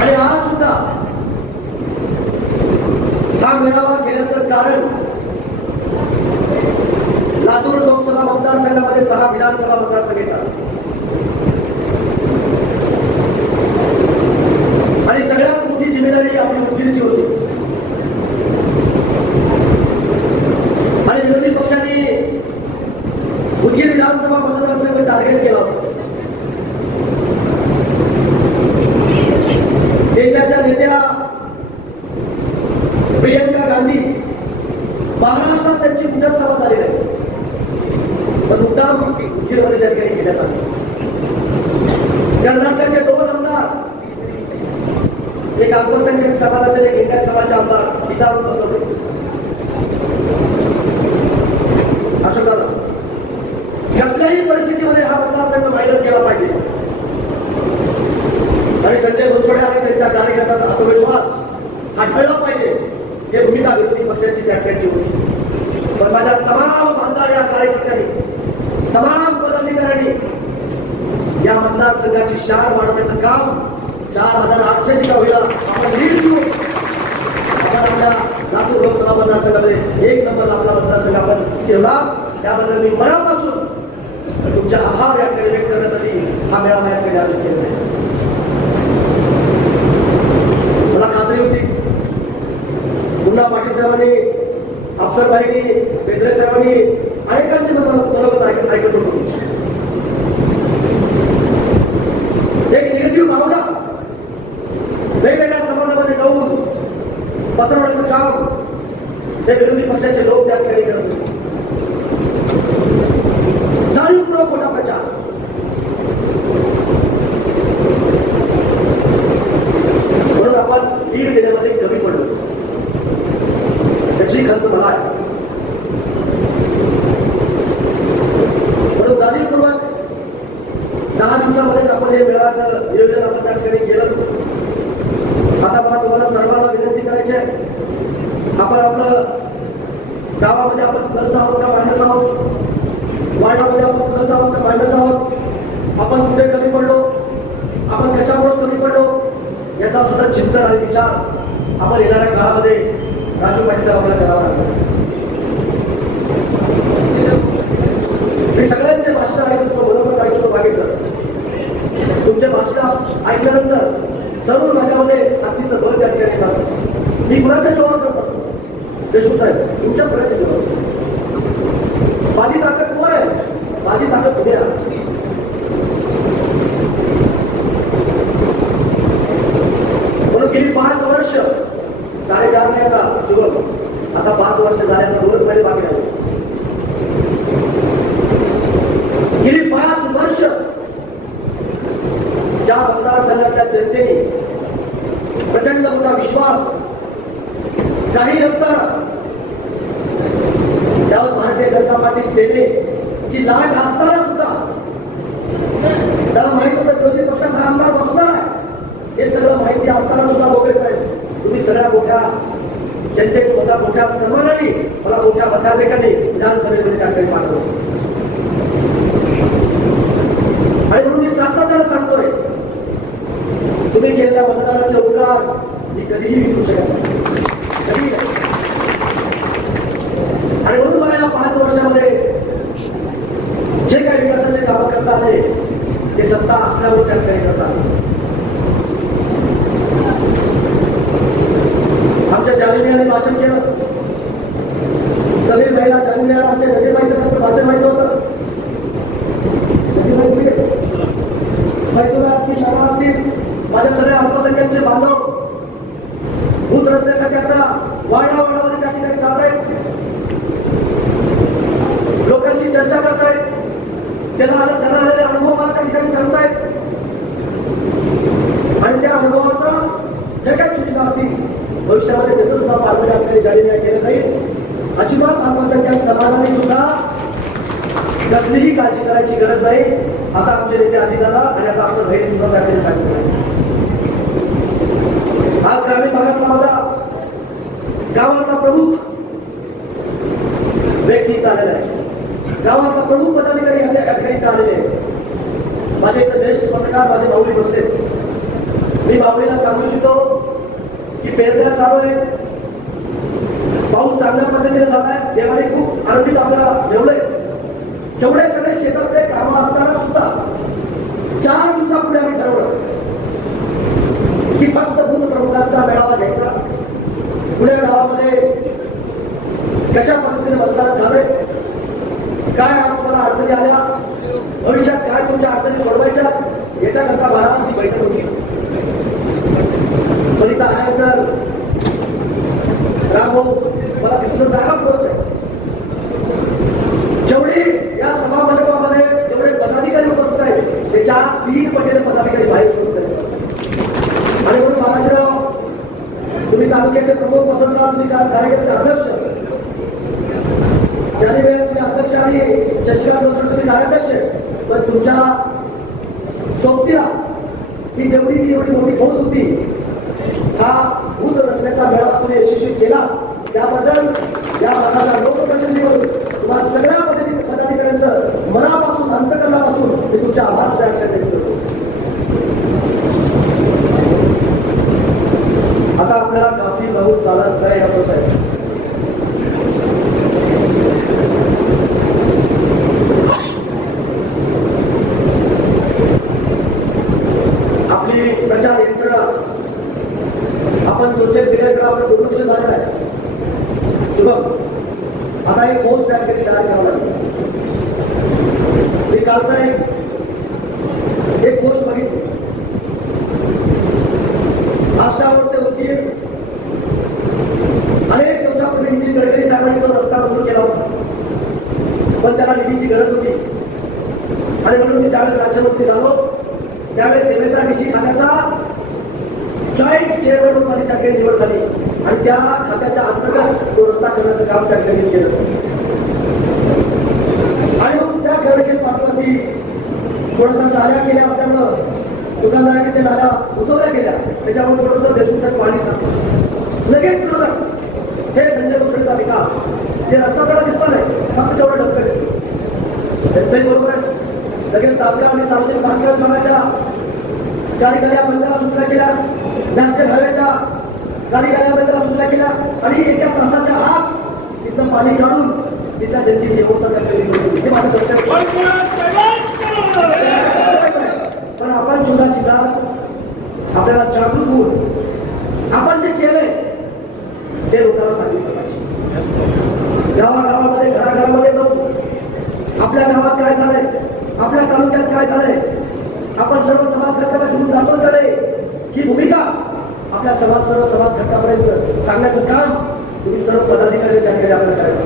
आणि आज सुद्धा हा मेळावा घेण्याचं कारण लातूर लोकसभा मतदारसंघामध्ये 6 विधानसभा मतदारसंघ येतात आणि सगळ्यात मोठी जिम्मेदारी आपली उदगीरची होती आणि विरोधी पक्षांनी उदगीर विधानसभा मतदारसंघ टार्गेट केला होता. देशाच्या नेत्या प्रियंका गांधी महाराष्ट्रात त्यांची कुठं सभा झाली नाही, पण मुद्दाम उदगीरमध्ये त्या ठिकाणी घेण्यात आली. कर्नाटकाचे 2 आमदार, एक अल्पसंख्याक समाजाचे, एक लिंगायत समाजाचे आमदार इथं बसवले. असं झालं. कसल्याही परिस्थितीमध्ये हा मतदारसंघ मायनस केला पाहिजे आणि संजय बनसोडे आणि त्यांच्या कार्यकर्त्यांचा आत्मविश्वास हटवला पाहिजे हे भूमिका विरोधी पक्षाची त्या ठिकाणची होती. पण माझ्या तमाम बांधदार या कार्यकर्त्यांनी, तमाम पदाधिकाऱ्यांनी या मतदारसंघाची शान वाढवण्याचं काम 4800 का होईना आपण लीड देऊ. आपण आपल्या लातूर लोकसभा मतदारसंघामध्ये 1 नंबर आपला मतदारसंघ आपण ठेवला. त्याबद्दल मी मनापासून तुमचे आभार या ठिकाणी व्यक्त करण्यासाठी हा मेळावा या ठिकाणी आयोजित केलेला आहे. मला खात्री होती पुन्हा पाटील साहेबांनी, अफसरबाईंनी, बेंद्रे साहेबांनी अनेकांचे मनोगत ऐकत होतो. एक निगेटिव्ह भावना वेगवेगळ्या समाजामध्ये जाऊन पसरवण्याचं काम हे विरोधी पक्षाचे लोक त्या ठिकाणी करत होते. जाणीवपूर्वक खोटा प्रचार. म्हणून आपण लीड देण्यामध्ये कमी पडलो. त्याची खर्च मला आहे. म्हणून जाणीवपूर्वक 10 दिवसामध्येच आपण हे मेळाव्याचं नियोजन आपण त्या ठिकाणी केलं. आता मला तुम्हाला सर्वांना विनंती करायची आहे, आपण आपलं गावामध्ये आपण प्लस आहोत का मायनस आहोत, वार्डामध्ये आपण प्लस आहोत का मायनस आहोत, आपण कुठे कमी पडलो, आपण कशामुळे कमी पडलो, याचा सुद्धा चिंतन आणि विचार आपण येणाऱ्या काळामध्ये राजू पाटील साहेब आपल्याला करावा लागतो. मी सगळ्यांचे भाषण ऐकत होतो, बरोबर ऐकत होतो मागे सर. तुमचे भाषण ऐकल्यानंतर जरूर माझ्यामध्ये ताकदीचं बळ त्या ठिकाणी येतात. मी कुणाच्या जोरावर करत असतो देशमुख साहेब, तुमच्या सगळ्याच्या जोरावर. माझी ताकद कोण आहे? माझी ताकद तुम्ही आहात. म्हणून गेली 5 वर्ष, 4.5 महिने आता शुभम, आता 5 वर्ष झाले, आता 2 महिने बाकी राहिले. गेली 5 वर्ष ज्या मतदारसंघातल्या जनतेने प्रचंड मोठा विश्वास काही नसताना त्यावर भारतीय जनता पार्टी सेनेची लाट असताना सुद्धा त्याला माहित होतं विरोधी पक्षाचा आमदार बसणार आहे. हे सगळं माहिती असताना सुद्धा बोगस आहे. तुम्ही सगळ्या मोठ्या जनतेने मोठ्या सन्मानाने मला मोठ्या मताधिकाने विधानसभेमध्ये त्या ठिकाणी पाठवलं. आणि म्हणून मी सातत्याने सांगतोय, तुम्ही केलेल्या मतदानाचे उपकार मी कधीही विसरू शकत नाही. आणि म्हणून मला या 5 वर्षामध्ये जे काही विकासाचे कामं करता आले ते सत्ता असल्यावर त्या ठिकाणी करतात. आमच्या जालिमियाने भाषण केलं. सगळी महिला जालिमियाला आमच्या गजेबाईचं भाषण माहिती होतं. माझ्या सगळ्या अल्पसंख्याकचे बांधव भूत रचण्यासाठी आता वाडावाडामध्ये त्या ठिकाणी जात आहेत, लोकांशी चर्चा करतायत, त्यांना आलेले अनुभव मला त्या ठिकाणी सांगतायत. आणि त्या अनुभवाचा ज्या काही सूचना असतील भविष्यामध्ये त्याचं सुद्धा पालन त्या ठिकाणी जाहीर केलं जाईल. अजिबात अल्पसंख्याक समाजाने सुद्धा कसलीही काळजी करायची गरज नाही असं आमचे नेते अजितदादा आणि आता आमचं बहीण सुद्धा त्या ठिकाणी सांगितलं आहे. आज ग्रामीण भागातला माझा गावातला प्रमुख व्यक्ती इथं आलेला आहे. गावातला प्रमुख पदाधिकारी या ठिकाणी आलेले आहे. माझे इथं ज्येष्ठ पत्रकार माझे माऊली बसले. मी माऊलीला आपल्याला सांगू इच्छितो की पेरण्या चालू आहे, पाऊस चांगल्या पद्धतीने झालाय, देवाने खूप आनंदीत आपल्याला ठेवलंय. जेवढे सगळे शेतातले कामं असताना सुद्धा 4 दिवसापुढे आम्ही ठरवलं की फक्त बूथ प्रमुखांचा मेळावा घ्यायचा. पुणे गावामध्ये कशा पद्धतीने मतदान झालंय, काय आपल्याला अडचणी आल्या, भविष्यात काय तुमच्या अडचणी सोडवायच्या, याच्याकरता 12 दिवशी बैठक होती. पण इथं आहे तर रामभाऊ मला दिसलं जागा पुरत नाही. जेवढे या सभा मंडपामध्ये जेवढे पदाधिकारी उपस्थित आहेत त्याच्या 3 पटीने पदाधिकारी बाहेर उपस्थित आहेत. आणि म्हणून बालाजीराव, तुम्ही तालुक्याचे प्रमुख वसंतराव, तुम्ही कार्यकर्ते अध्यक्ष, ज्ञानीबेन तुम्ही अध्यक्ष आणि शशिकांत जोशी तुम्ही कार्याध्यक्ष. पण तुमच्या सोबतीला ही जेवढी एवढी मोठी फौज होती, हा भूत रचनेचा मेळावा तुम्ही यशस्वी केला, त्याबद्दल या भागाच्या लोकप्रतिनिधी म्हणून तुम्हाला सगळ्या पदाधिकाऱ्यांचं मनापासून अंतकरणापासून मी तुमचे आभार व्यक्त करतो. आता आपल्याला काफी बहुत चालत नाही हा साहेब. आपली प्रचार यंत्रणा, आपण सोशल मीडियाकडे आपलं दुर्लक्ष झालेलं आहे. आता एक फौज त्या ठिकाणी तयार करावं लागेल. मी कालचा एक पोस्ट बघितली, आष्टावरती होती. अनेक दिवसापूर्वी नितीन गडकरी साहेबांनी तो रस्ता मंजूर केला होता, पण त्याला निधीची गरज होती. आणि म्हणून मी त्यावेळेस राज्यमंत्री झालो. त्यावेळेस MSRDC खात्याचा जॉईंट चेअरमन म्हणून माझी त्या ठिकाणी निवड झाली आणि त्या खात्याच्या अंतर्गत तो रस्ता करण्याचं काम त्या ठिकाणी केलं. आणि मग त्या गडकरी पाठीवरती थोडंसं नाल्या केल्या असल्यामुळं दुकानदारांनी त्या नाल्या उजवल्या गेल्या, त्याच्यामुळे थोडंसं देशमुखांनी पाणी साचलं. लगेच विरोधक हे संजय मंडळीचा विकास, हे रस्ता त्याला दिसला नाही, फक्त तेवढं डबकं दिसतो. त्यांचंही बरोबर आहे. लगेच तात्काळ आणि सार्वजनिक बांधकाम विभागाच्या कार्यकारी मंत्र्याला सूचना केल्या, नॅशनल हायवेच्या कार्यकारी मंत्र्याला सूचना केल्या आणि एका तासाच्या आत तिथलं पाणी काढून तिथल्या जनतेची व्यवस्था करण्यात होती. हे माझं कर्तव्य. पण आपण सुद्धा शिकाल, आपल्याला जागृत होऊन आपण जे केलंय ते लोकांना सांगितलं पाहिजे. गावागावामध्ये, घराघरामध्ये जाऊन आपल्या गावात काय झालंय, आपल्या तालुक्यात काय झालंय, आपण सर्व समाज घटकाला घेऊन जातो करे ही भूमिका आपल्या सर्व समाज घटकापर्यंत सांगण्याचं काम तुम्ही सर्व पदाधिकारी त्या ठिकाणी आपल्याला करायचं.